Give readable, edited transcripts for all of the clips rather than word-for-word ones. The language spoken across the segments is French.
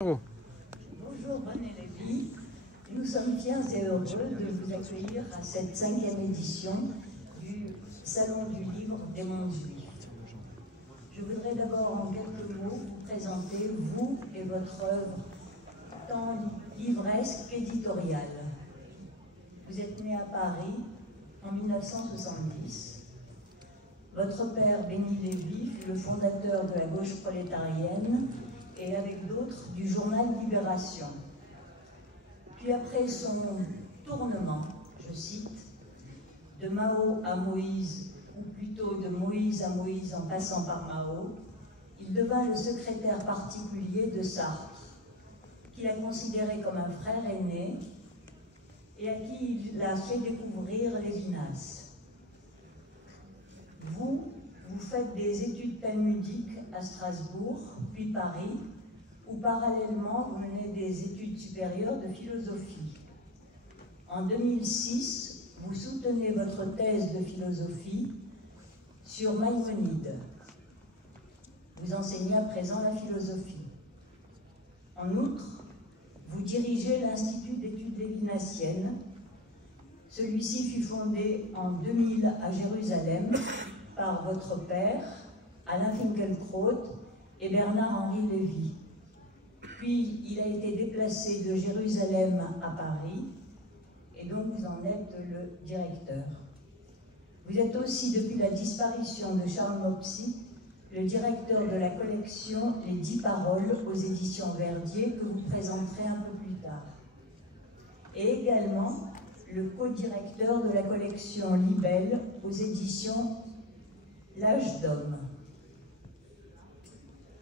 Bonjour René Lévy, nous sommes fiers et heureux de vous accueillir à cette 5e édition du Salon du Livre des Mondes Juifs. Je voudrais d'abord en quelques mots vous présenter, vous et votre œuvre, tant livresque qu'éditoriale. Vous êtes né à Paris en 1970. Votre père, Benny Lévy, fut le fondateur de la gauche prolétarienne et avec d'autres du journal Libération. Puis après son tournement, je cite, de Mao à Moïse, ou plutôt de Moïse à Moïse en passant par Mao, il devint le secrétaire particulier de Sartre, qu'il a considéré comme un frère aîné et à qui il a fait découvrir Lévinas. Vous faites des études talmudiques à Strasbourg, puis Paris, où parallèlement vous menez des études supérieures de philosophie. En 2006, vous soutenez votre thèse de philosophie sur Maïmonide. Vous enseignez à présent la philosophie. En outre, vous dirigez l'Institut d'études lévinassiennes. Celui-ci fut fondé en 2000 à Jérusalem par votre père, Alain Finkielkraut et Bernard-Henri Lévy. Puis, il a été déplacé de Jérusalem à Paris, et donc vous en êtes le directeur. Vous êtes aussi, depuis la disparition de Charles Mopsy, le directeur de la collection Les 10 paroles aux éditions Verdier, que vous présenterez un peu plus tard. Et également le co-directeur de la collection Libelle aux éditions L'Âge d'Homme.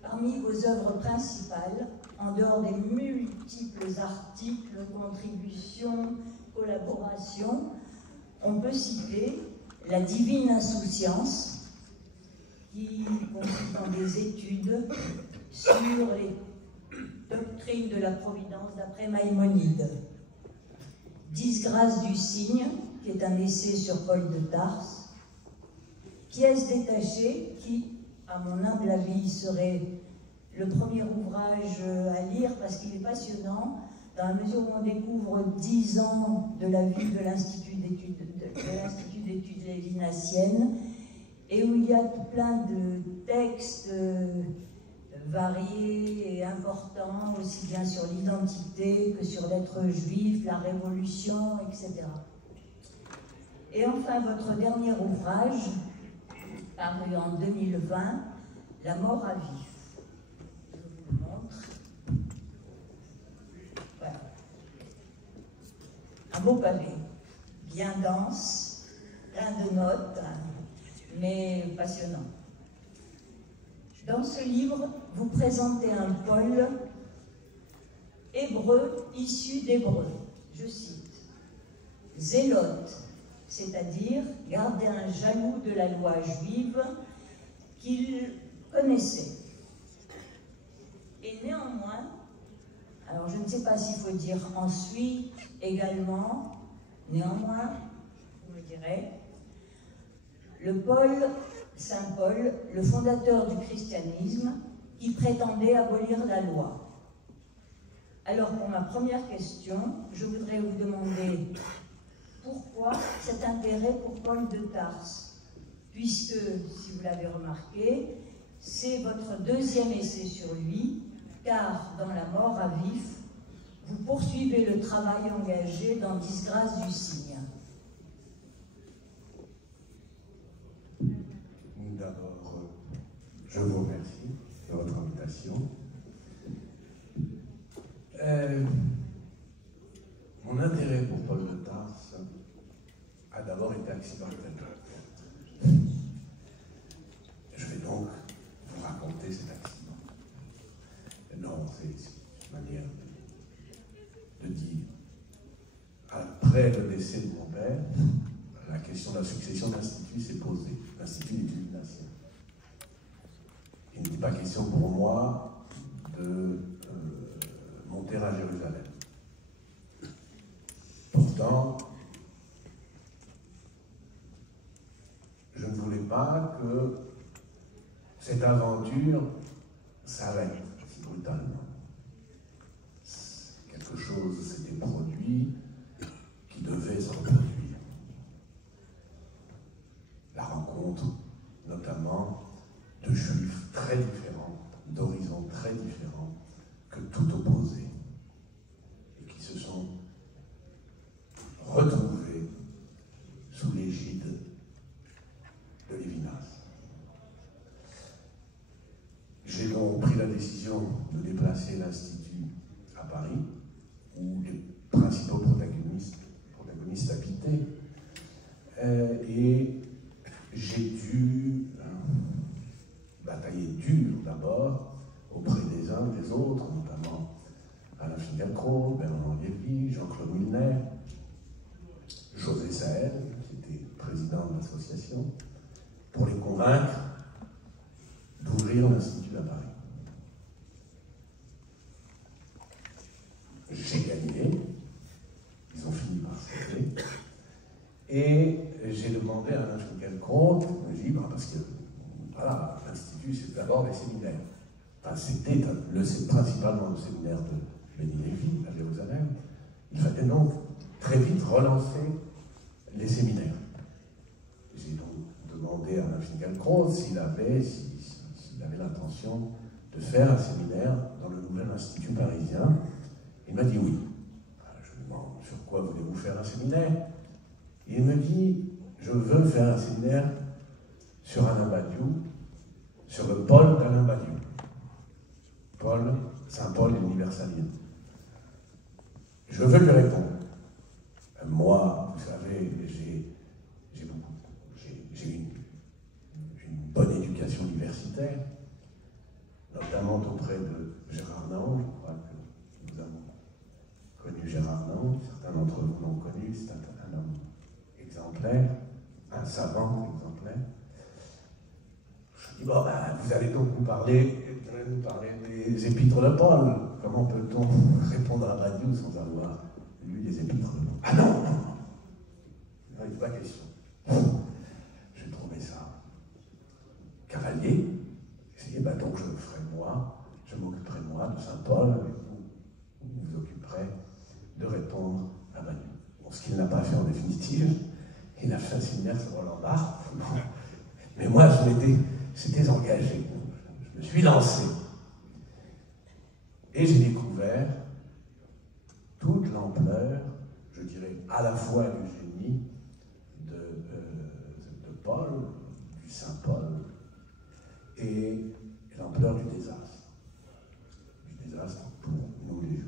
Parmi vos œuvres principales, en dehors des multiples articles, contributions, collaborations, on peut citer La Divine Insouciance, qui consiste en des études sur les doctrines de la Providence d'après Maïmonide. 10 grâces du cygne, qui est un essai sur Paul de Tarse. Pièces détachées, qui, à mon humble avis, serait le premier ouvrage à lire parce qu'il est passionnant, dans la mesure où on découvre 10 ans de la vie de l'Institut d'études lévinassiennes et où il y a plein de textes variés et importants, aussi bien sur l'identité que sur l'être juif, la Révolution, etc. Et enfin, votre dernier ouvrage, paru en 2020, La mort à vif. Je vous le montre. Voilà. Un beau pavé, bien dense, plein de notes, mais passionnant. Dans ce livre, vous présentez un Paul hébreu issu d'hébreu. Je cite, zélote, c'est-à-dire gardien jaloux de la loi juive qu'il connaissait. Et néanmoins, alors je ne sais pas s'il faut dire ensuite, également, néanmoins, vous me direz, le Paul, Saint Paul, le fondateur du christianisme, qui prétendait abolir la loi. Alors pour ma première question, je voudrais vous demander pourquoi cet intérêt pour Paul de Tarse, puisque, si vous l'avez remarqué, c'est votre deuxième essai sur lui, car dans La mort à vif, vous poursuivez le travail engagé dans Disgrâce du cygne. D'abord, je vous remercie de votre invitation. Mon intérêt pour Paul de Tarse a d'abord été accidentel. Je vais donc vous raconter cet accident. Non, c'est une manière de dire. Après le décès de mon père, la question de la succession de l'Institut s'est posée, l'Institut d'études lévinassiennes. Il n'était pas question pour moi de monter à Jérusalem. Pourtant, je ne voulais pas que cette aventure s'arrête si brutalement. décision de déplacer l'Institut à Paris, où les principaux protagonistes habitaient. Et j'ai dû batailler dur d'abord auprès des uns et des autres, notamment Alain Finkielkraut, Bernard Lévy, Jean-Claude Milner, José Sahel, qui était président de l'association, pour les convaincre d'ouvrir l'Institut à Paris. J'ai gagné, ils ont fini par céder, et j'ai demandé à Alain Finkielkraut, il m'a dit, parce que voilà, l'Institut c'est d'abord des séminaires. Enfin, c'était principalement le séminaire de Béni Lévy à Jérusalem. Il fallait donc très vite relancer les séminaires. J'ai donc demandé à Alain Finkielkraut s'il avait l'intention de faire un séminaire dans le nouvel Institut parisien. Il m'a dit oui. Je lui demande sur quoi voulez-vous faire un séminaire? Il me dit je veux faire un séminaire sur Alain Badiou, sur le Paul d'Alain Badiou. Paul, Saint Paul universalien. Je veux lui répondre. Moi, vous savez, j'ai une bonne éducation universitaire, notamment auprès de Gérard Naon. Je crois que nous avons connu Gérard Naon, certains d'entre vous l'ont connu, c'est un homme exemplaire, un savant exemplaire. Je dis, bon, vous allez donc nous parler des épîtres de Paul. Comment peut-on répondre à Badiou sans avoir lu les épîtres de Paul? Ah non, il n'est pas question. J'ai trouvé ça cavalier. J'ai dit, donc je le ferai moi, je m'occuperai moi de Saint Paul, et vous vous occuperez de répondre à Badiou. Bon, ce qu'il n'a pas fait en définitive, il a fait un séminaire sur Roland Barthes. Mais moi, j'étais engagé. Je me suis lancé. Et j'ai découvert toute l'ampleur, je dirais, à la fois du génie de Paul, du Saint Paul, et l'ampleur du désastre. Du désastre pour nous les Juifs.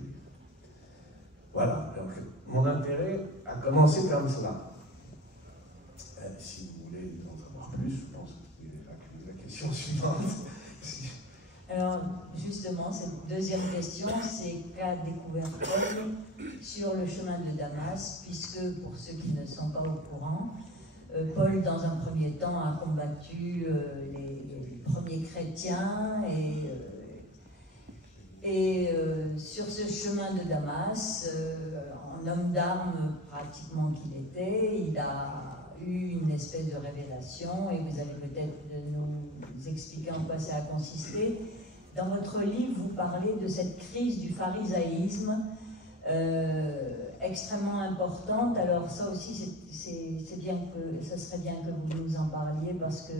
Voilà, donc mon intérêt a commencé comme cela. Si vous voulez en savoir plus, je pense que c'est la question suivante. Alors, justement, cette deuxième question, c'est qu'a découvert Paul sur le chemin de Damas, puisque, pour ceux qui ne sont pas au courant, Paul, dans un premier temps, a combattu les premiers chrétiens et sur ce chemin de Damas, en homme d'armes pratiquement qu'il était, il a eu une espèce de révélation, et vous allez peut-être nous expliquer en quoi ça a consisté. Dans votre livre, vous parlez de cette crise du pharisaïsme extrêmement importante. Alors ça aussi, c'est bien que ça serait bien que vous nous en parliez, parce que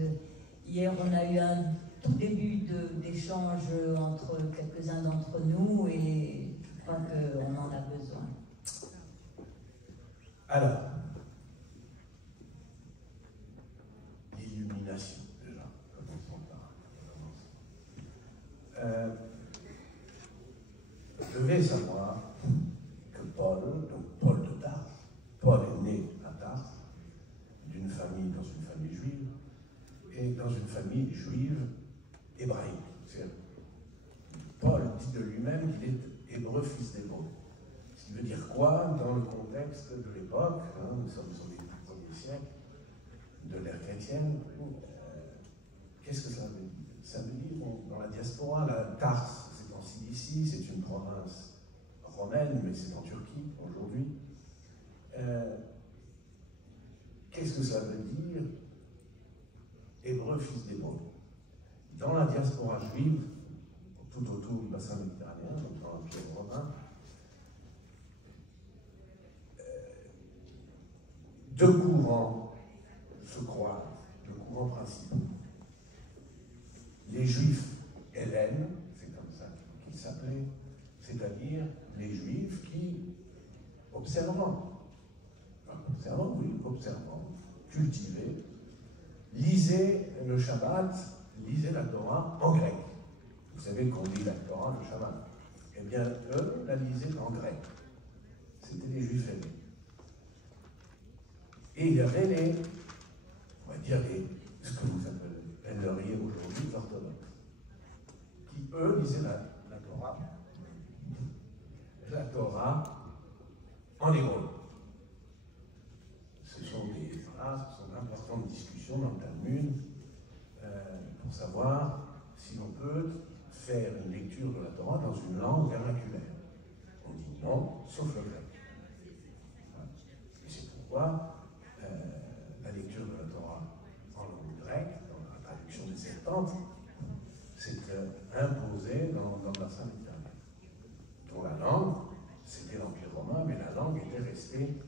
hier on a eu un tout début d'échange entre quelques-uns d'entre nous, et je crois qu'on en a besoin. Alors, l'illumination, déjà, commençons par. Vous devez savoir que Paul, donc Paul de Tarse, Paul est né à Tarse, dans une famille juive, et dans une famille juive hébraïque. Paul dit de lui-même qu'il est hébreu, fils d'hébreu. Ce qui veut dire quoi dans le contexte de l'époque, nous sommes au début du 1er siècle, de l'ère chrétienne, qu'est-ce que ça veut dire? Ça veut dire, dans la diaspora, la Tarse, c'est en Cilicie, c'est une province romaine, mais c'est en Turquie aujourd'hui. Qu'est-ce que ça veut dire? Hébreu, fils d'hébreu. Dans la diaspora juive, tout autour du bassin méditerranéen, donc dans l'Empire romain, deux courants se croisent, deux courants principaux. Les Juifs hellènes, c'est comme ça qu'ils s'appelaient, c'est-à-dire les Juifs qui, observant, cultivaient, lisaient le Shabbat, lisaient la Torah en grec. Vous savez qu'on lit la Torah de Shammai. Eh bien, eux la lisaient en grec. C'était des juifs aimés. Et il y avait les, on va dire, ce que vous appelleriez aujourd'hui les orthodoxes, qui, eux, lisaient la Torah en hébreu. Ce sont d'importantes discussions dans le Talmud pour savoir si l'on peut faire une lecture de la Torah dans une langue vernaculaire. On dit non, sauf le grec. Et c'est pourquoi la lecture de la Torah en langue grecque, dans la traduction des Septante, s'est imposée dans la Sainte Méditerranée. Dont la langue, c'était l'Empire romain, mais la langue était restée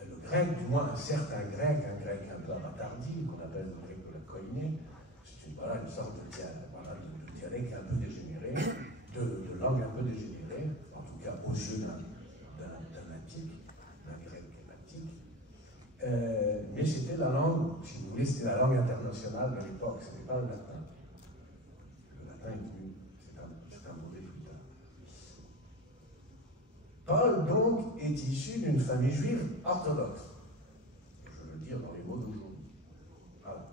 le grec, du moins un certain grec, un grec un peu avatardif, qu'on appelle le grec de la koiné. C'est une sorte de dialecte un peu dégénéré, de langue un peu dégénérée, en tout cas aux yeux d'un attique, d'un grec attique. Mais c'était la langue, si vous voulez, c'était la langue internationale de l'époque, ce n'était pas le latin. Le latin est venu, c'est un mauvais plus tard. Paul, donc, est issu d'une famille juive orthodoxe. Je veux le dire dans les mots d'aujourd'hui. Voilà.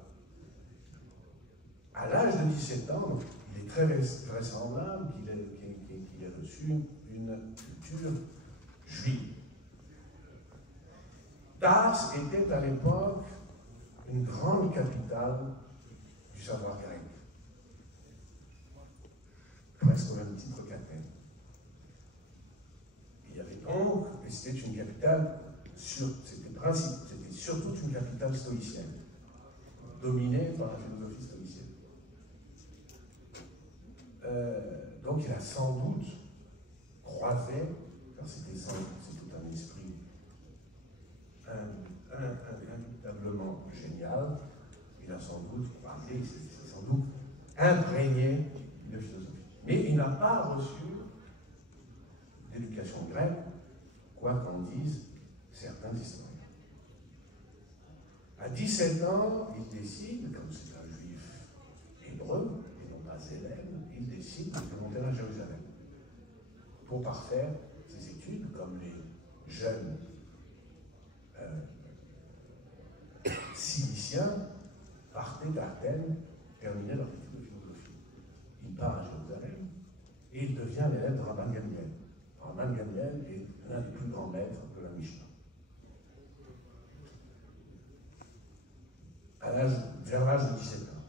À l'âge de 17 ans, il est très vraisemblable qu'il ait reçu une culture juive. Tars était à l'époque une grande capitale du savoir grec, presque au même titre qu'Athènes. Il y avait donc, et c'était une capitale, c'était surtout une capitale stoïcienne, dominée par la philosophie stoïcienne. Donc il a sans doute croisé, car c'est tout un esprit indubtablement génial, il a sans doute croisé, il s'est sans doute imprégné de philosophie. Mais il n'a pas reçu d'éducation grecque, quoi qu'en disent certains historiens. À 17 ans, il décide, comme c'est un juif hébreu, et non pas hellène, il décide de monter à Jérusalem pour parfaire ses études, comme les jeunes Ciliciens partaient d'Athènes, terminaient leur étude de philosophie. Il part à Jérusalem et il devient l'élève de Rabban Gamliel. Rabban Gamliel est l'un des plus grands maîtres de la Mishnah. Vers l'âge de 17 ans.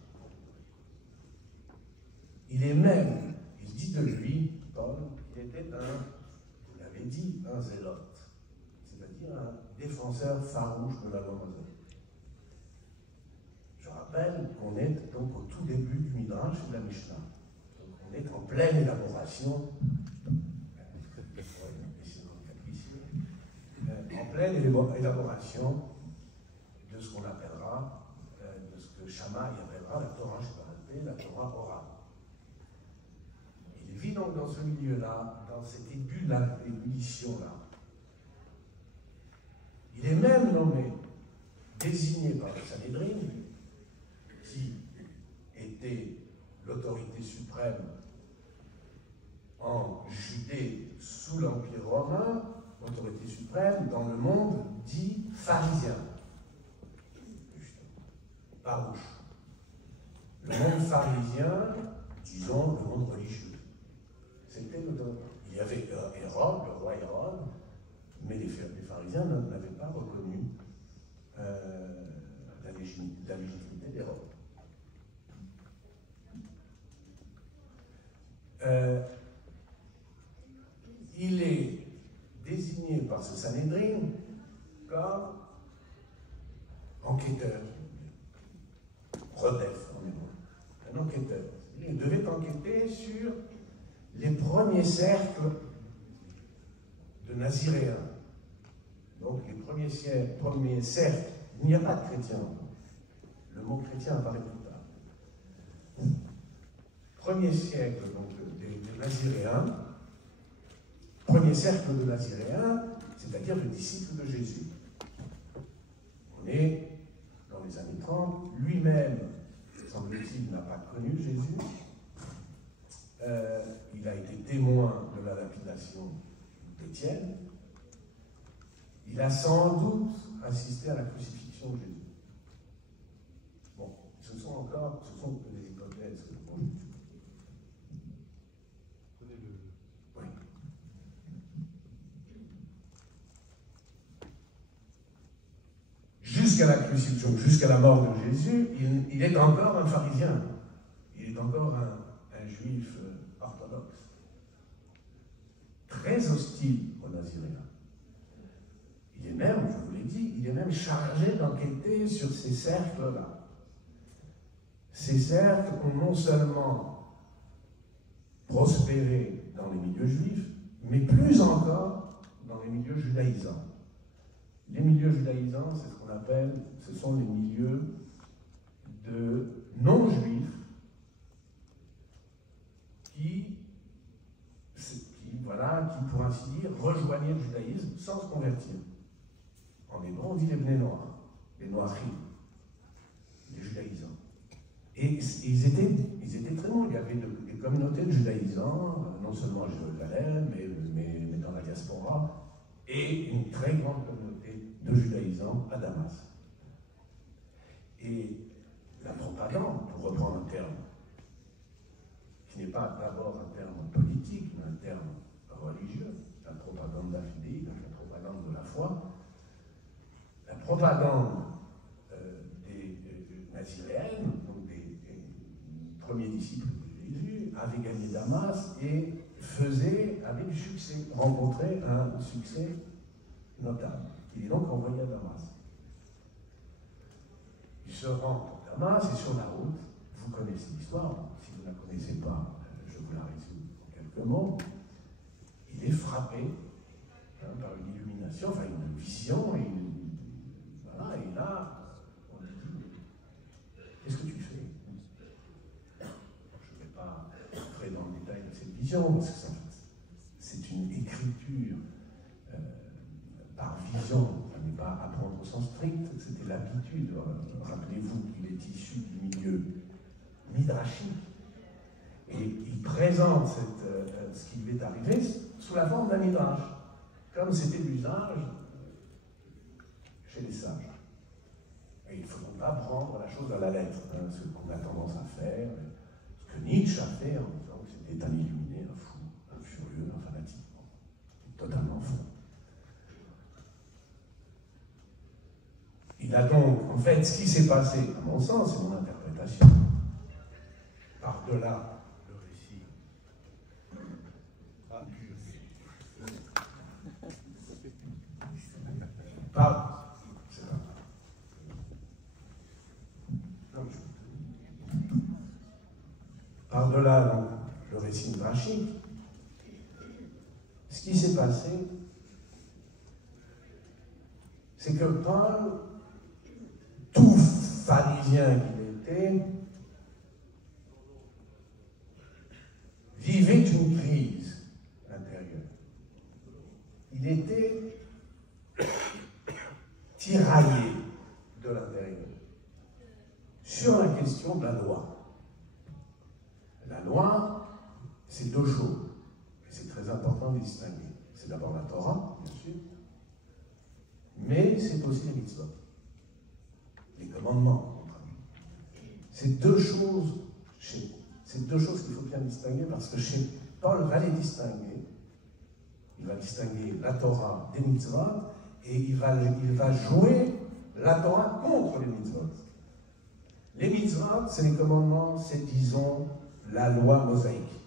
Il dit de lui, Paul, qu'il était vous l'avez dit, un zélote, c'est-à-dire un défenseur farouche de la loi mosaïque. Je rappelle qu'on est donc au tout début du Midrash et de la Mishnah. Donc on est en pleine élaboration, de ce qu'on appellera, de ce que Shammai appellera la Torah Sheba'al-Peh, la Torah orale. Il vit donc dans ce milieu-là, dans cette ébullition-là. Il est même nommé, désigné par le Sanhédrin, qui était l'autorité suprême en Judée sous l'Empire romain, autorité suprême dans le monde dit pharisien. Farouche. Le monde pharisien, disons le monde religieux. C'était il y avait Hérode, le roi Hérode, mais les pharisiens n'avaient pas reconnu la légitimité d'Hérode. Il est désigné par ce Sanhédrin comme enquêteur, Rodef en hébreu, un enquêteur. Il devait enquêter sur les premiers cercles de Naziréens. Donc les premiers cercles, il n'y a pas de chrétien. Le mot chrétien apparaît plus tard. Premier siècle donc, des Naziréens, premier cercle de Naziréens, c'est-à-dire le disciple de Jésus. On est dans les années 30, lui-même, semble-t-il, n'a pas connu Jésus. il a été témoin de la lapidation d'Étienne. Il a sans doute assisté à la crucifixion de Jésus. Bon, ce sont que des hypothèses. Oui. Jusqu'à la crucifixion, jusqu'à la mort de Jésus, il est encore un pharisien. Il est encore un juif orthodoxe. Très hostile aux Naziréens. Il est même, je vous l'ai dit, il est même chargé d'enquêter sur ces cercles-là. Ces cercles ont non seulement prospéré dans les milieux juifs, mais plus encore dans les milieux judaïsants. Les milieux judaïsants, c'est ce qu'on appelle, ce sont les milieux de non-juifs qui, pour ainsi dire, rejoignaient le judaïsme sans se convertir. En hébreu, on dit les bnei noirs, les noirim, les judaïsants. Et ils étaient très bons. Il y avait des communautés de judaïsants, non seulement à Jérusalem, mais dans la diaspora, et une très grande communauté de judaïsants à Damas. Et la propagande, pour reprendre un terme qui n'est pas d'abord un terme politique, mais un terme religieux, la propagande d'Afidi, la propagande de la foi, la propagande des Naziréennes, donc des premiers disciples de Jésus, avait gagné Damas et faisait, avec du succès, rencontrait un succès notable. Il est donc envoyé à Damas. Il se rend à Damas et sur la route, vous connaissez l'histoire, si vous ne la connaissez pas, je vous la résume en quelques mots, il est frappé par une illumination, enfin une vision, et là, on lui dit, qu'est-ce que tu fais? Je ne vais pas entrer dans le détail de cette vision, parce que c'est une écriture par vision, ça n'est pas à prendre au sens strict, c'était l'habitude. Rappelez-vous qu'il est issu du milieu midrashique. Et il présente ce qui lui est arrivé sous la forme d'un midrash, comme c'était l'usage chez les sages. Et il ne faut donc pas prendre la chose à la lettre, ce qu'on a tendance à faire, ce que Nietzsche a fait en disant que c'était un illuminé, un fou, un furieux, un fanatique. Totalement faux. Il a donc, en fait, ce qui s'est passé, à mon sens, c'est mon interprétation, par-delà le récit. Par-delà le récit midrashique, ce qui s'est passé, c'est que Paul, tout pharisien qu'il était, vivait une crise intérieure. Il était tiraillé de l'intérieur sur la question de la loi. La loi, c'est deux choses, et c'est très important de distinguer. C'est d'abord la Torah, bien sûr, mais c'est aussi les mitzvot, les commandements. C'est deux choses qu'il faut bien distinguer, parce que Paul va les distinguer. Il va distinguer la Torah des mitzvot, et il va jouer la Torah contre les mitzvot. Les mitzvot, c'est les commandements, c'est, disons, la loi mosaïque.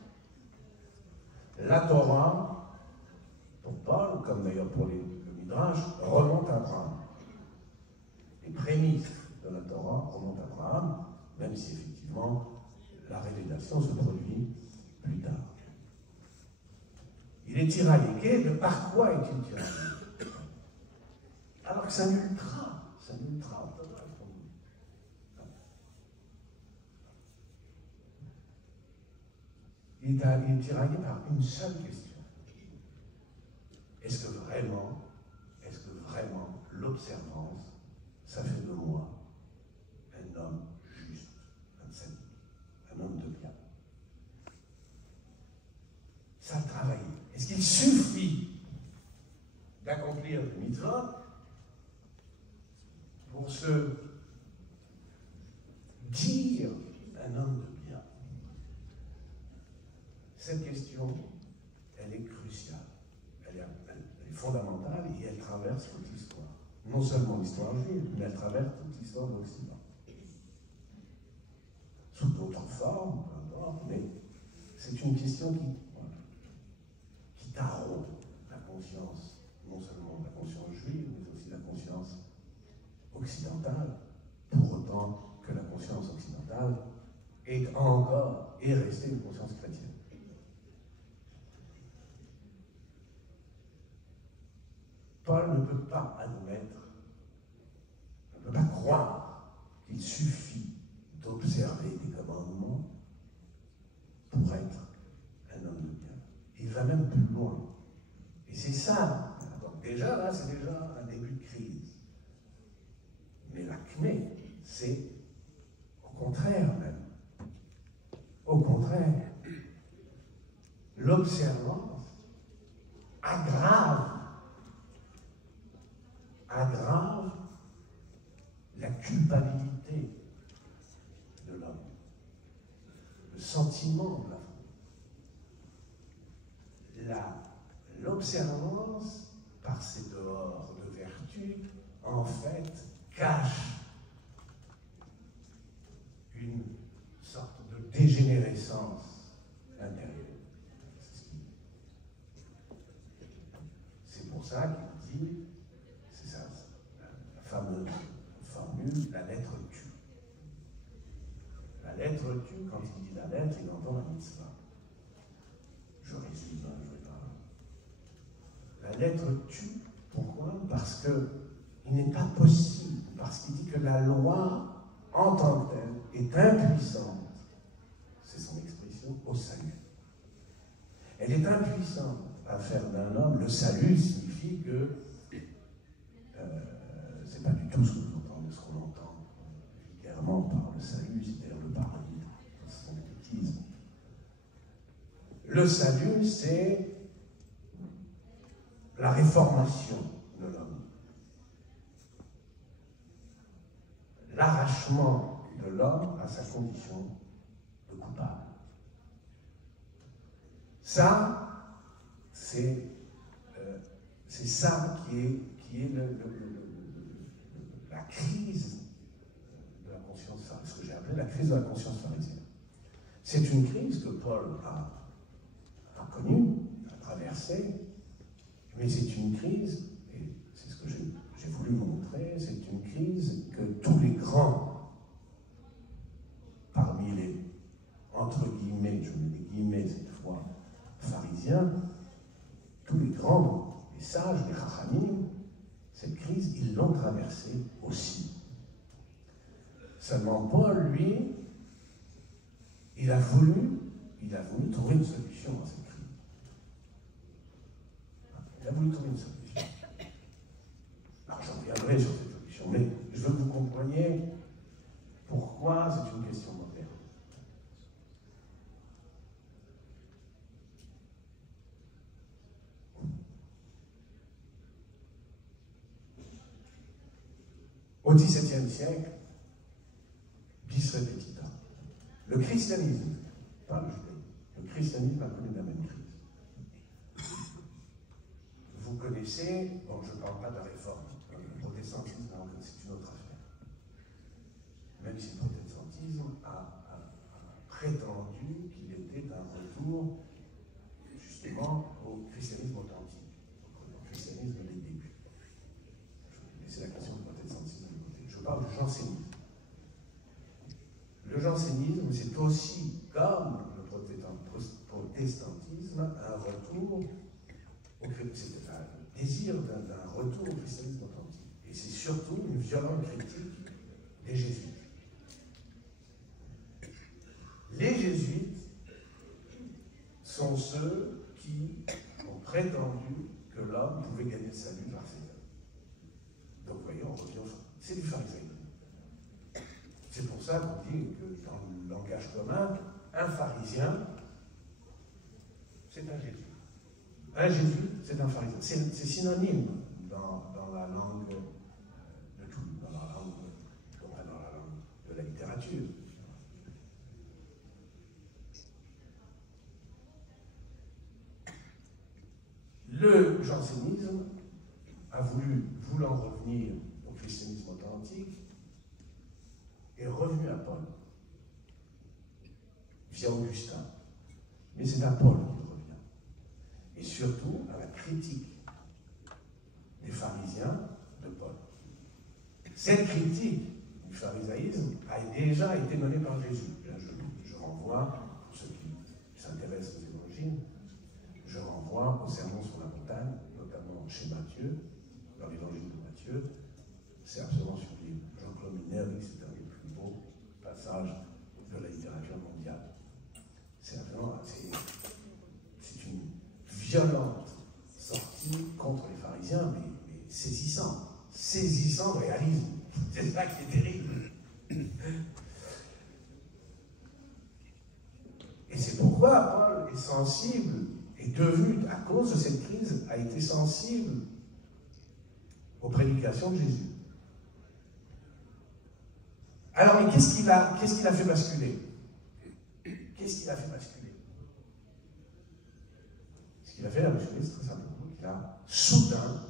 La Torah, pour Paul, comme d'ailleurs pour le Midrash, remonte à Abraham. Les prémices de la Torah remontent à Abraham, même si effectivement la révélation se produit plus tard. Il est tiraillé. Par quoi est-il tiraillé? Alors que c'est un ultra orthodoxe. Il est tiraillé par une seule question. Est-ce que vraiment l'observance, ça fait de moi un homme juste, un homme de bien? suffit d'accomplir le mitzvot pour se dire un homme de bien. Cette question, elle est cruciale, elle est fondamentale et elle traverse toute l'histoire. Non seulement l'histoire juive, mais elle traverse toute l'histoire de l'Occident. Sous d'autres formes, peu importe, mais c'est une question qui taraude la conscience, non seulement la conscience juive, mais aussi la conscience occidentale, pour autant que la conscience occidentale est restée une conscience chrétienne. Paul ne peut pas admettre, ne peut pas croire qu'il suffit d'observer des commandements pour être un homme de bien. Il va même plus loin. Et c'est ça. Donc déjà, là, c'est déjà un début de crise. Mais la clé, c'est au contraire même. Au contraire, l'observance aggrave la culpabilité de l'homme, le sentiment de la faute. L'observance, par ses dehors de vertu, en fait, cache une sorte de dégénérescence intérieure. C'est pour ça qu'il dit, c'est ça, la fameuse formule, la lettre tue. La lettre tue, quand il dit la lettre, il entend la mitzvah. Je résume, je vais pas. La lettre tue, pourquoi? Parce qu'il n'est pas possible, parce qu'il dit que la loi, en tant que telle, est impuissante, c'est son expression, au salut. Elle est impuissante à faire d'un homme. Le salut signifie que c'est pas du tout ce qu'on entend vulgairement par le salut, c'est-à-dire le paradis, c'est son bêtise. Le salut, c'est la réformation de l'homme. L'arrachement de l'homme à sa condition de coupable. Ça, c'est ça qui est la crise de la conscience pharisienne, ce que j'ai appelé la crise de la conscience pharisienne. C'est une crise que Paul a connue, a traversée, mais c'est une crise, et c'est ce que j'ai voulu montrer, c'est une crise que tous les grands, parmi les, entre guillemets, je mets des guillemets cette fois, pharisiens, tous les grands, les sages, les chachamim, cette crise, ils l'ont traversée aussi. Seulement Paul, lui, il a voulu trouver une solution à cette crise. Il a voulu trouver une solution. Alors j'en reviendrai sur cette solution, mais je veux que vous compreniez pourquoi c'est une question moderne. Au XVIIe siècle, bis repetita, le christianisme, pas le judaïsme, le christianisme a connu la même crise. Vous connaissez, bon, je ne parle pas de la réforme, le protestantisme, c'est une autre affaire. Même si le protestantisme a prétendu qu'il était un retour, justement, au christianisme authentique, au christianisme des débuts. C'est la question du protestantisme de côté. Je parle du jansénisme. Le jansénisme, c'est aussi, comme le protestantisme, un retour c'est un désir d'un retour au christianisme authentique. Et c'est surtout une violente critique des jésuites. Les jésuites sont ceux qui ont prétendu que l'homme pouvait gagner le salut par ses œuvres. Donc, voyez, on revient, c'est du phariséisme. C'est pour ça qu'on dit que dans le langage commun, un pharisien, c'est un jésuite. Un Jésus, c'est un pharisien. C'est synonyme dans la langue de tout, dans la langue de la littérature. Le jansénisme a voulant revenir au christianisme authentique, est revenu à Paul, via Augustin. Mais c'est à Paul qu'il revient. Et surtout à la critique des pharisiens de Paul. Cette critique du pharisaïsme a déjà été menée par Jésus. Là, je renvoie, pour ceux qui s'intéressent aux évangiles, je renvoie au sermon sur la montagne, notamment chez Matthieu, dans l'évangile de Matthieu. C'est absolument sublime. Jean-Claude Minervi, c'est un des plus beaux passages de la littérature mondiale. C'est une violente sortie contre les pharisiens, mais saisissant de réalisme. C'est ça qui est terrible. Et c'est pourquoi Paul est sensible, est devenu, à cause de cette crise, a été sensible aux prédications de Jésus. Alors, mais qu'est-ce qui l'a fait basculer? Qu'est-ce qui l'a fait basculer? Ce qui l'a fait basculer, c'est très simplement qu'il a soudain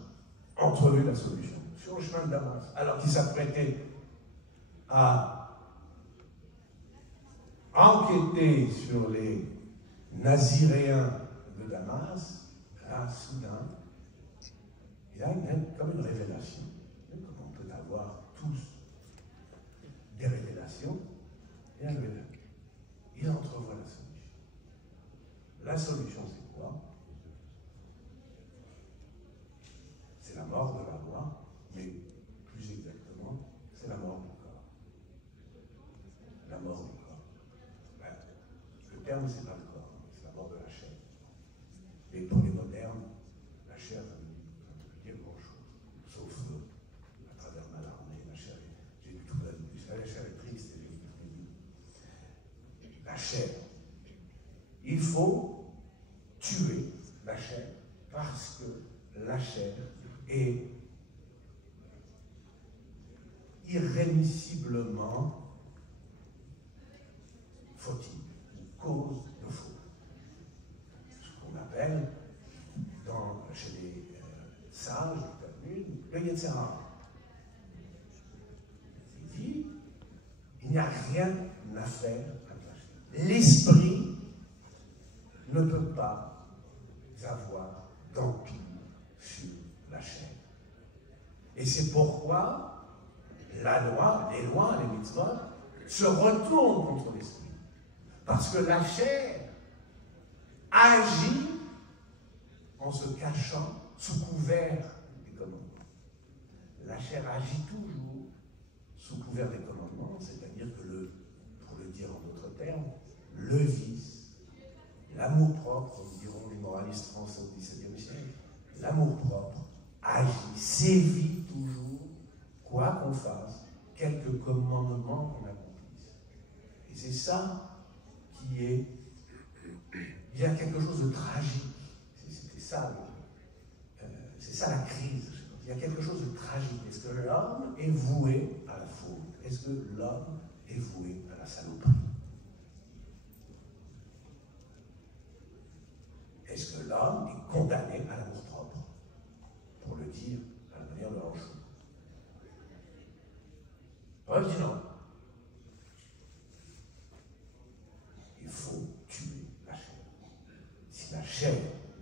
entrevu la solution sur le chemin de Damas, alors qu'il s'apprêtait à enquêter sur les Naziréens de Damas. Là, soudain, il a comme une révélation, comme on peut avoir tous des révélations, et il entrevoit la solution. La solution, c'est quoi? C'est la mort de la loi, mais plus exactement, c'est la mort du corps. La mort du corps. Ben, le terme, c'est pas le corps, c'est la mort de la chair. Mais pour les modernes, la chair, ça ne veut dire grand-chose, sauf à travers Mallarmé, la chair, j'ai du tout la chair est triste et la chair. Il faut tuer la chair parce que la chair est irrémissiblement fautive, cause de faute. Ce qu'on appelle chez les sages du Talmud le Yetzirah. Il dit il n'y a rien à faire avec la chair. L'esprit ne peut pas avoir d'empire sur la chair. Et c'est pourquoi la loi, les lois, les mitzvot se retournent contre l'esprit. Parce que la chair agit en se cachant sous couvert des commandements. La chair agit toujours sous couvert des commandements, c'est-à-dire que pour le dire en d'autres termes, le vice, l'amour-propre, comme diront les moralistes français au XVIIe siècle, l'amour-propre agit, sévit toujours, quoi qu'on fasse, quelques commandements qu'on accomplisse. Et c'est ça qui est... Il y a quelque chose de tragique. C'est ça la crise. Il y a quelque chose de tragique. Est-ce que l'homme est voué à la faute? Est-ce que l'homme est voué à la saloperie? Est-ce que l'homme est condamné à l'amour-propre? Pour le dire à la manière de Rochon. Paul dit non. Il faut tuer la chair. Si la chair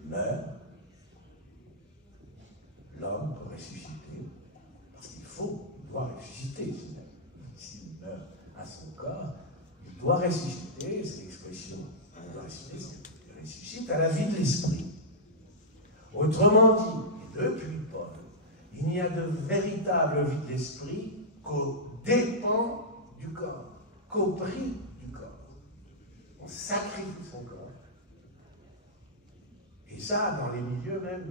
meurt, l'homme peut ressusciter, parce qu'il doit ressusciter. S'il meurt à son corps, il doit ressusciter, c'est l'expression, il doit ressusciter, il ressuscite à la vie de l'esprit. Autrement dit, et depuis Paul, il n'y a de véritable vie de l'esprit qu'au dépens du corps, qu'au prix du corps. On sacrifie son corps. Et ça, dans les milieux même,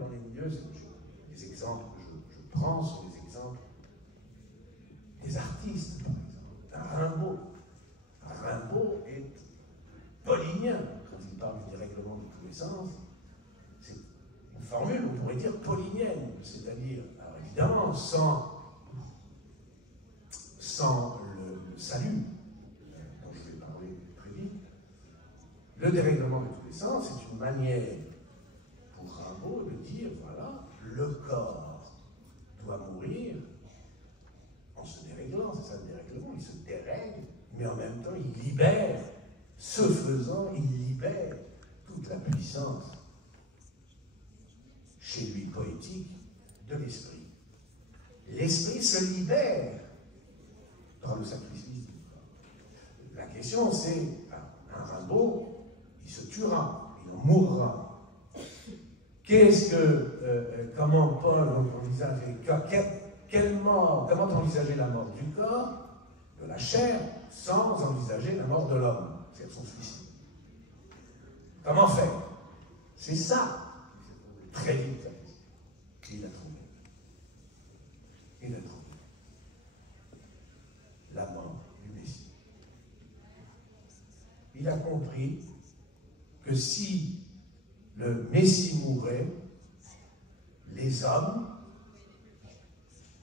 les exemples que je prends sont des exemples des artistes, par exemple. Un Rimbaud. Un Rimbaud est paulinien. Quand il parle du dérèglement de tous les sens, pourrait dire paulinienne, c'est-à-dire, évidemment, sans le salut, dont je vais parler très vite. Le dérèglement de tous les sens, c'est une manière pour Rimbaud de dire, voilà, le corps doit mourir en se déréglant, c'est ça le dérèglement, il se dérègle, mais en même temps il libère, ce faisant, il libère toute la puissance chez lui poétique de l'esprit. L'esprit se libère par le sacrifice du corps. La question c'est, un Rimbaud, il se tuera, il en mourra. Qu'est-ce que, comment Paul envisageait, quelle mort, comment envisager la mort du corps, de la chair, sans envisager la mort de l'homme, c'est son suicide. Comment faire? C'est ça. Très vite, il a trouvé. Il a trouvé la mort du Messie. Il a compris que si le Messie mourait, les hommes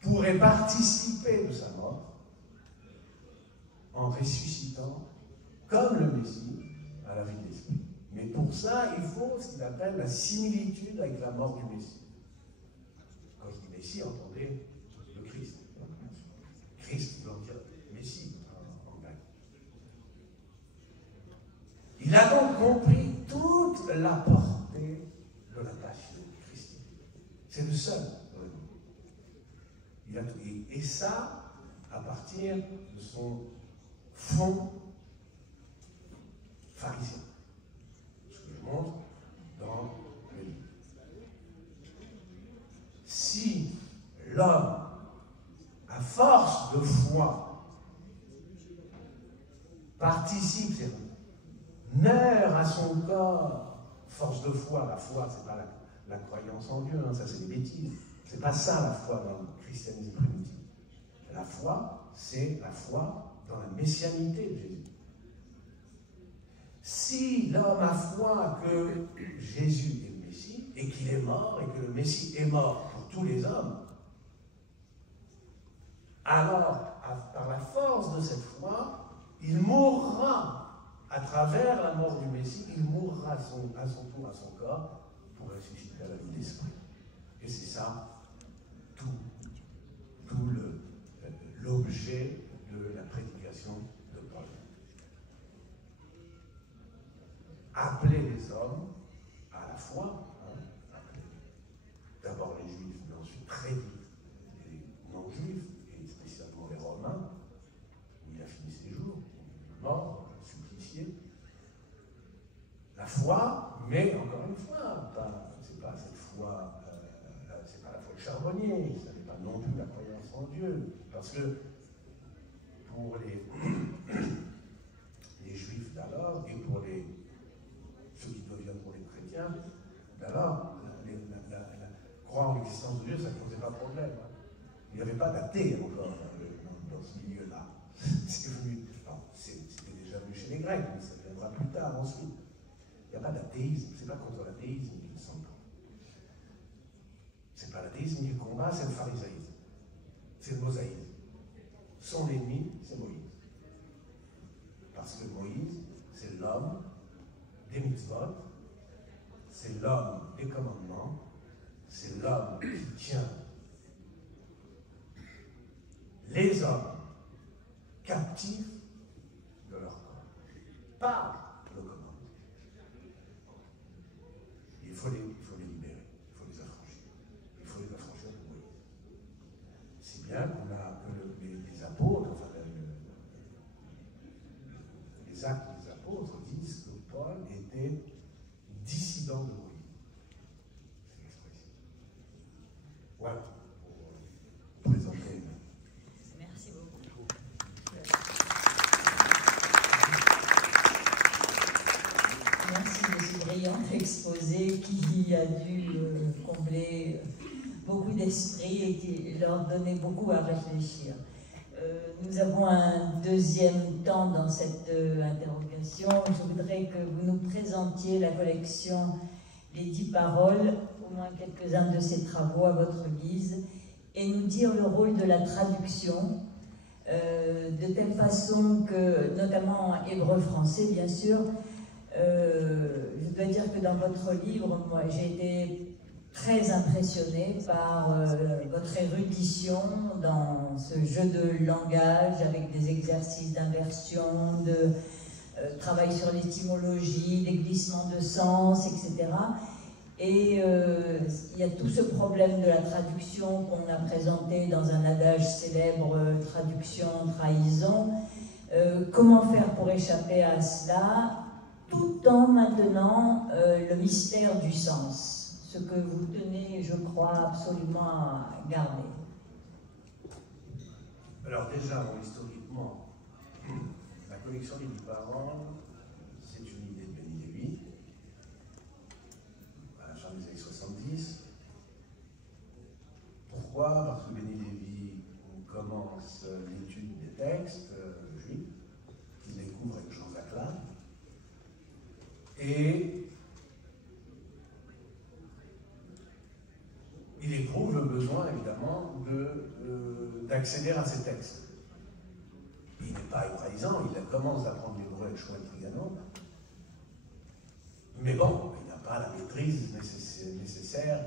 pourraient participer de sa mort en ressuscitant, comme le Messie, à la vie de l'esprit. Mais pour ça, il faut ce qu'il appelle la similitude avec la mort du Messie. Quand je dis Messie, entendez le Christ. Christ, veut dire Messie en grec. Il a donc compris toute la portée de la passion christique. C'est le seul, vraiment. Et ça, à partir de son fond pharisien. Ce que je montre dans le livre. Si l'homme, à force de foi, participe, meurt à son corps, force de foi, la foi, c'est pas la croyance en Dieu, hein, ça c'est des bêtises. C'est pas ça la foi dans le christianisme primitif. La foi, c'est la foi dans la messianité de Jésus. Si l'homme a foi que Jésus est le Messie, et qu'il est mort, et que le Messie est mort pour tous les hommes, alors, par la force de cette foi, il mourra à travers la mort du Messie, il mourra à son tour, à son corps, pour ressusciter à la vie d'esprit. Et c'est ça, tout l'objet de la prédication de Paul. Appeler les hommes à la foi, hein, d'abord les Juifs, mais ensuite très vite les non-Juifs, et spécialement les Romains, où il a fini ses jours, mort, supplicié. La foi, mais encore une fois, c'est pas cette foi, c'est pas la foi de charbonnier, ça n'est pas non plus la croyance en Dieu, parce que pour les Juifs d'alors et pour ceux qui deviendront les chrétiens d'alors, croire en l'existence de Dieu, ça ne posait pas de problème. Hein. Il n'y avait pas d'athée encore dans ce milieu-là. C'était déjà venu chez les Grecs, mais ça viendra plus tard ensuite. Il n'y a pas d'athéisme, c'est pas contre l'athéisme qu'ils s'entendent. C'est pas l'athéisme du combat, c'est le pharisaïsme. C'est le mosaïsme. Son ennemi, c'est Moïse. Parce que Moïse, c'est l'homme des mitzvot, c'est l'homme des commandements, c'est l'homme qui tient les hommes captifs de leur corps, par le commandement. Il faut les libérer, il faut les affranchir. Il faut les affranchir de Moïse. Si bien qu'on a les apôtres, enfin, les actes des apôtres disent que Paul était dissident de Moïse. C'est l'expression. Voilà, pour présenter. Merci beaucoup. Merci de ce brillant exposé qui a dû combler beaucoup d'esprit et qui leur donnait beaucoup à réfléchir. Nous avons un deuxième temps dans cette interrogation. Je voudrais que vous nous présentiez la collection Les 10 paroles, où du moins quelques-uns de ces travaux à votre guise et nous dire le rôle de la traduction, de telle façon que, notamment en hébreu-français bien sûr, je dois dire que dans votre livre, moi j'ai été très impressionnée par votre érudition dans ce jeu de langage avec des exercices d'inversion, de travail sur l'étymologie, des glissements de sens, etc. Et il y a tout ce problème de la traduction qu'on a présenté dans un adage célèbre, traduction, trahison. Comment faire pour échapper à cela, tout en maintenant le mystère du sens, ce que vous tenez, je crois, absolument à garder. Alors déjà, historiquement, la collection des parents, c'est une idée de Benny Lévy, à la fin des années 70. Pourquoi? Parce que Benny Lévy commence l'étude des textes juifs, qu'il découvre avec Jean-Jacques Lannes, et il éprouve le besoin, évidemment, d'accéder à ces textes. Il n'est pas hébraïsant, il commence à apprendre l'hébreu avec Shmuel Trigano, mais bon, il n'a pas la maîtrise nécessaire.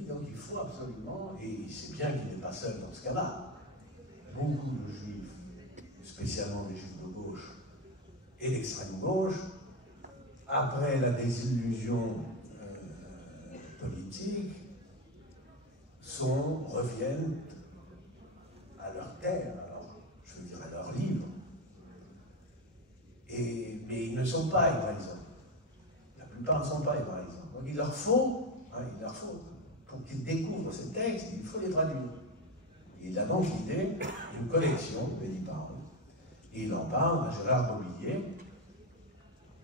Donc il faut absolument, et il sait bien qu'il n'est pas seul dans ce cas-là, beaucoup de juifs, spécialement des juifs de gauche et d'extrême gauche, après la désillusion politique, reviennent à leur terre, je veux dire à leur livre. Mais ils ne sont pas hébraïsants. La plupart ne sont pas hébraïsants. Donc il leur faut, pour qu'ils découvrent ces textes, il faut les traduire. Et il a donc l'idée d'une collection, Benny Parent, et il en parle à Gérard Bobillier,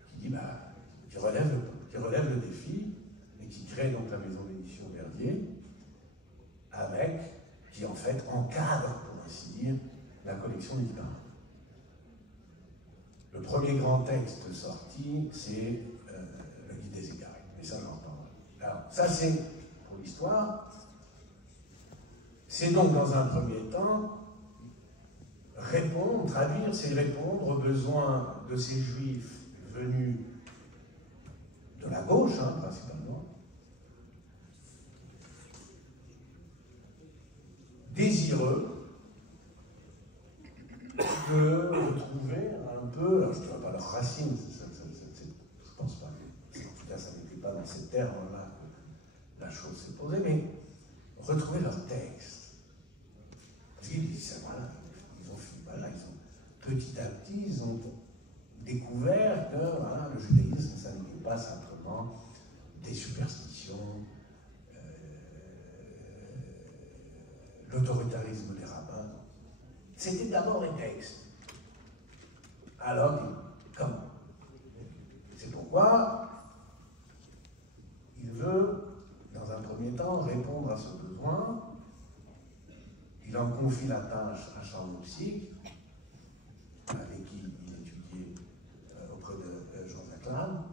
qui dit, qui relève le défi, et qui crée donc la maison d'édition Verdier, qui en fait encadre, pour ainsi dire, la collection Benny Parent. Le premier grand texte sorti, c'est le Guide des égarés, mais ça j'en parle. Alors, ça c'est pour l'histoire. C'est donc dans un premier temps traduire, c'est répondre aux besoins de ces juifs venus de la gauche, principalement, désireux de retrouver un peu, alors je ne dirais pas leurs racines, je pense pas, mais en tout cas ça n'était pas dans ces termes-là que la chose s'est posée, mais retrouver leur texte. Parce qu'ils disent, petit à petit, ils ont découvert que le judaïsme, ça n'était pas simplement des superstitions, l'autoritarisme des rabbins. C'était d'abord les textes. Alors, comment? C'est pourquoi il veut, dans un premier temps, répondre à ce besoin. Il en confie la tâche à Charles Mopsig, avec qui il étudiait auprès de Jean-Jacques Lannes,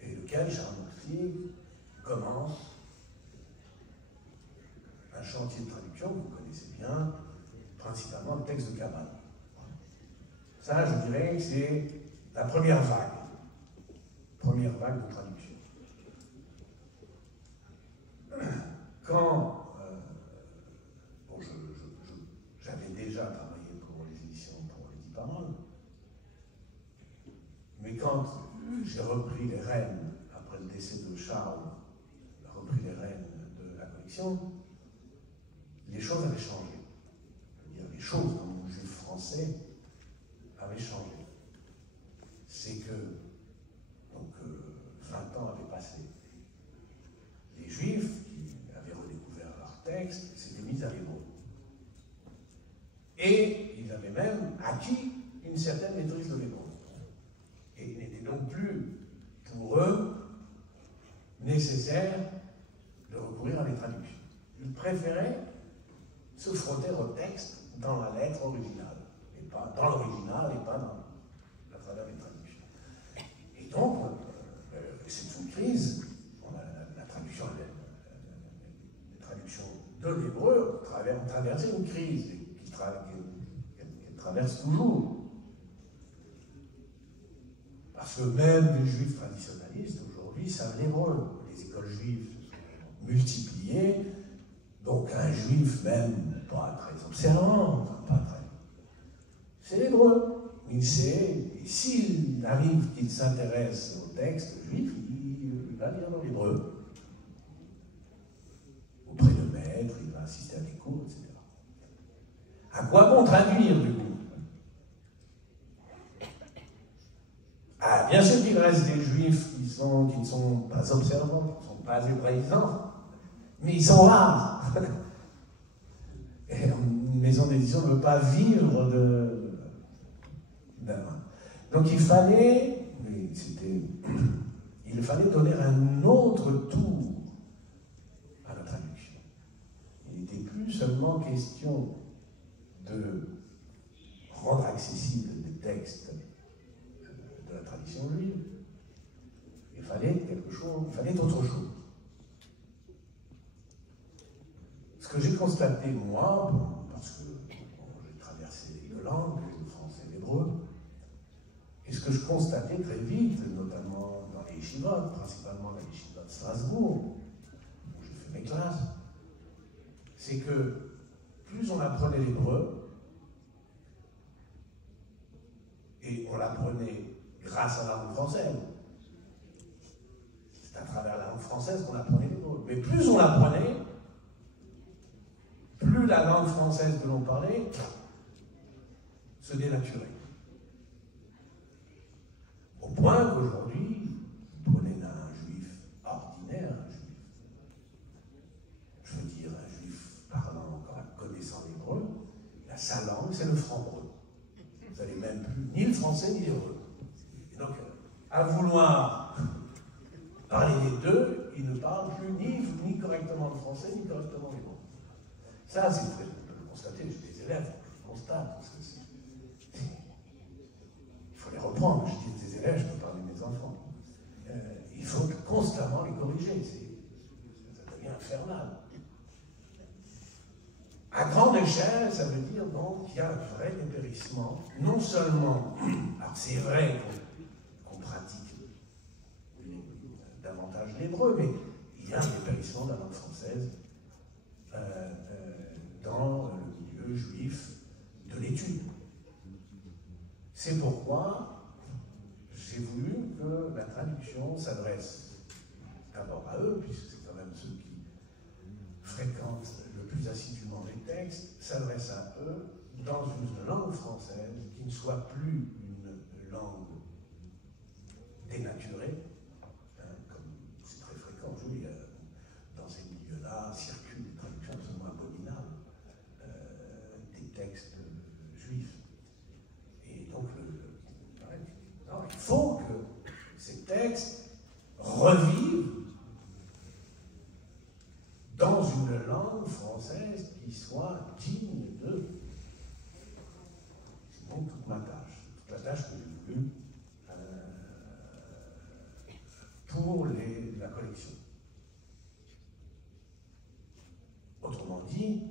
et lequel Charles Mopsig commence un chantier de traduction, vous connaissez bien, principalement le texte de Kabbale. Ça, je dirais que c'est la première vague de traduction. Quand j'avais déjà travaillé pour les éditions pour les 10 paroles, mais quand j'ai repris les rênes, après le décès de Charles, j'ai repris les rênes de la collection, les choses avaient changé. Je veux dire, les choses, comme le juif français, avaient changé. C'est que, donc, 20 ans avaient passé. Les juifs qui avaient redécouvert leur texte s'étaient mis à l'hébreu. Et ils avaient même acquis une certaine maîtrise de l'hébreu. Et il n'était donc plus, pour eux, nécessaire de recourir à des traductions. Ils préféraient se frotter au texte dans la lettre originale, et pas dans l'original, et pas à travers les traductions. Et donc, c'est une crise. La traduction, les traductions de l'hébreu ont traversé une crise qu'elle traverse toujours. Parce que même les juifs traditionnalistes aujourd'hui savent l'hébreu. Les écoles juives se sont multipliées, donc un juif même pas très observant, pas très. C'est l'hébreu. Il sait, et s'il arrive qu'il s'intéresse au texte juif, il va lire dans l'hébreu. Auprès de maîtres, il va assister à des cours, etc. À quoi bon traduire, du coup? Ah, bien sûr qu'il reste des juifs qui ne sont pas observants, qui ne sont pas hébraïsants, mais ils sont rares. Et une maison d'édition ne veut pas vivre donc il fallait donner un autre tour à la traduction. Il n'était plus seulement question de rendre accessibles des textes de la tradition juive. Il fallait autre chose. Ce que j'ai constaté, moi, parce que j'ai traversé les deux langues, le français et l'hébreu, et ce que je constatais très vite, notamment dans les yeshivot, principalement la yeshiva de Strasbourg, où j'ai fait mes classes, c'est que plus on apprenait l'hébreu, et on l'apprenait grâce à la langue française, c'est à travers la langue française qu'on apprenait l'hébreu, mais plus on l'apprenait, plus la langue française que l'on parlait se dénaturait. Au point qu'aujourd'hui, vous prenez un juif ordinaire, je veux dire un juif parlant, connaissant l'hébreu, sa langue, c'est le franc-breu. Vous n'avez même plus ni le français ni l'hébreu. Et donc, à vouloir parler des deux, il ne parle plus ni correctement le français, ni correctement l'hébreu. Ça, c'est très, on peut le constater, j'ai des élèves qui constatent, parce que il faut les reprendre. Je dis des élèves, je peux parler de mes enfants. Il faut constamment les corriger, ça devient infernal. À grande échelle, ça veut dire donc qu'il y a un vrai dépérissement, non seulement, alors c'est vrai qu'on pratique davantage l'hébreu, mais il y a un dépérissement de la langue française dans le milieu juif de l'étude. C'est pourquoi j'ai voulu que la traduction s'adresse d'abord à eux, puisque c'est quand même ceux qui fréquentent le plus assidûment les textes, s'adresse à eux dans une langue française qui ne soit plus une langue dénaturée, comme c'est très fréquent aujourd'hui, dans ces milieux-là, circulent des traductions absolument abominables des textes juifs. Et donc, il faut que ces textes revivent dans une langue française qui soit digne d'eux. C'est donc toute la tâche que j'ai voulu pour la collection. Autrement dit,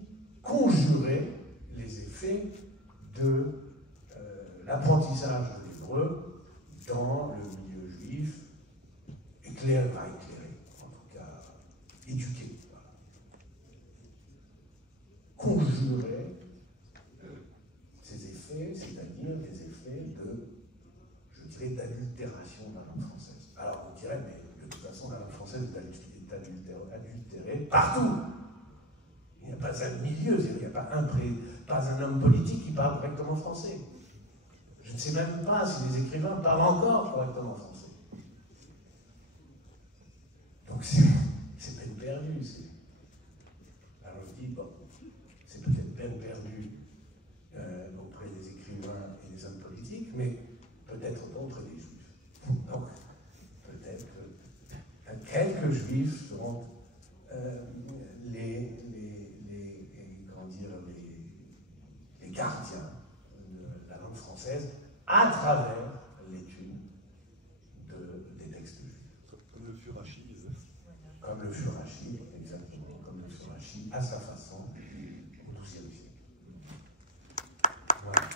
conjurer les effets de l'apprentissage de l'hébreu dans le milieu juif, éclairer, en tout cas éduquer. Voilà. Conjurer ces effets, c'est-à-dire des effets d'adultération de la langue française. Alors on dirait, mais de toute façon, la langue française est adultérée partout. Il n'y a pas un milieu, il n'y a pas un homme politique qui parle correctement français. Je ne sais même pas si les écrivains parlent encore correctement français. Donc c'est peine perdue. Alors je dis, bon, c'est peut-être peine perdue auprès des écrivains et des hommes politiques, mais peut-être auprès des juifs. Donc peut-être que quelques juifs seront les gardiens de la langue française à travers l'étude des textes juifs. à sa façon au XIIe siècle. Voilà.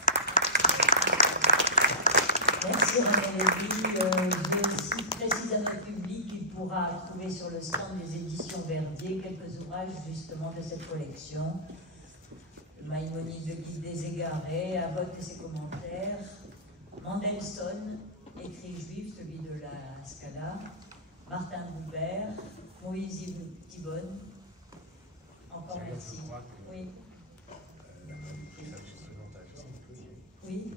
Merci René Lévy. Je aussi précise à notre public qu'il pourra trouver sur le stand des éditions Verdier quelques ouvrages justement de cette collection. Maïmonide, le guide des égarés, Abbott et ses commentaires, Mendelssohn, écrit juif, celui de la Scala, Martin Buber, Moïse Thibonne. Encore merci. Oui. Oui.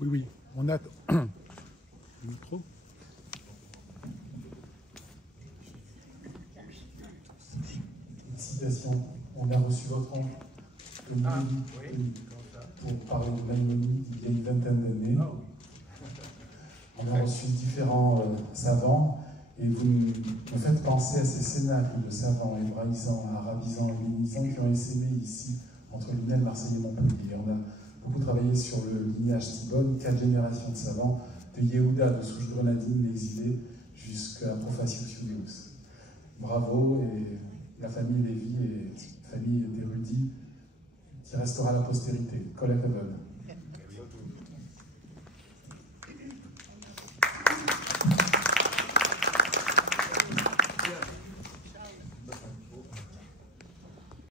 Oui, oui, on attend. Le micro. Une citation. On a reçu votre oncle pour parler de Maïmonide il y a une vingtaine d'années. On a reçu différents savants et vous me faites penser à ces cénacles de savants hébraïsants, arabisants et hellénisants qui ont essaimé ici entre Lunel, Marseille et Montpellier. On a beaucoup travaillé sur le lignage Thibonne, 4 générations de savants, de Yehuda, de souche grenadine, l'exilé, jusqu'à Profasius Julius. Bravo, et la famille Lévy est une famille d'érudits qui restera à la postérité. Kol hakavod.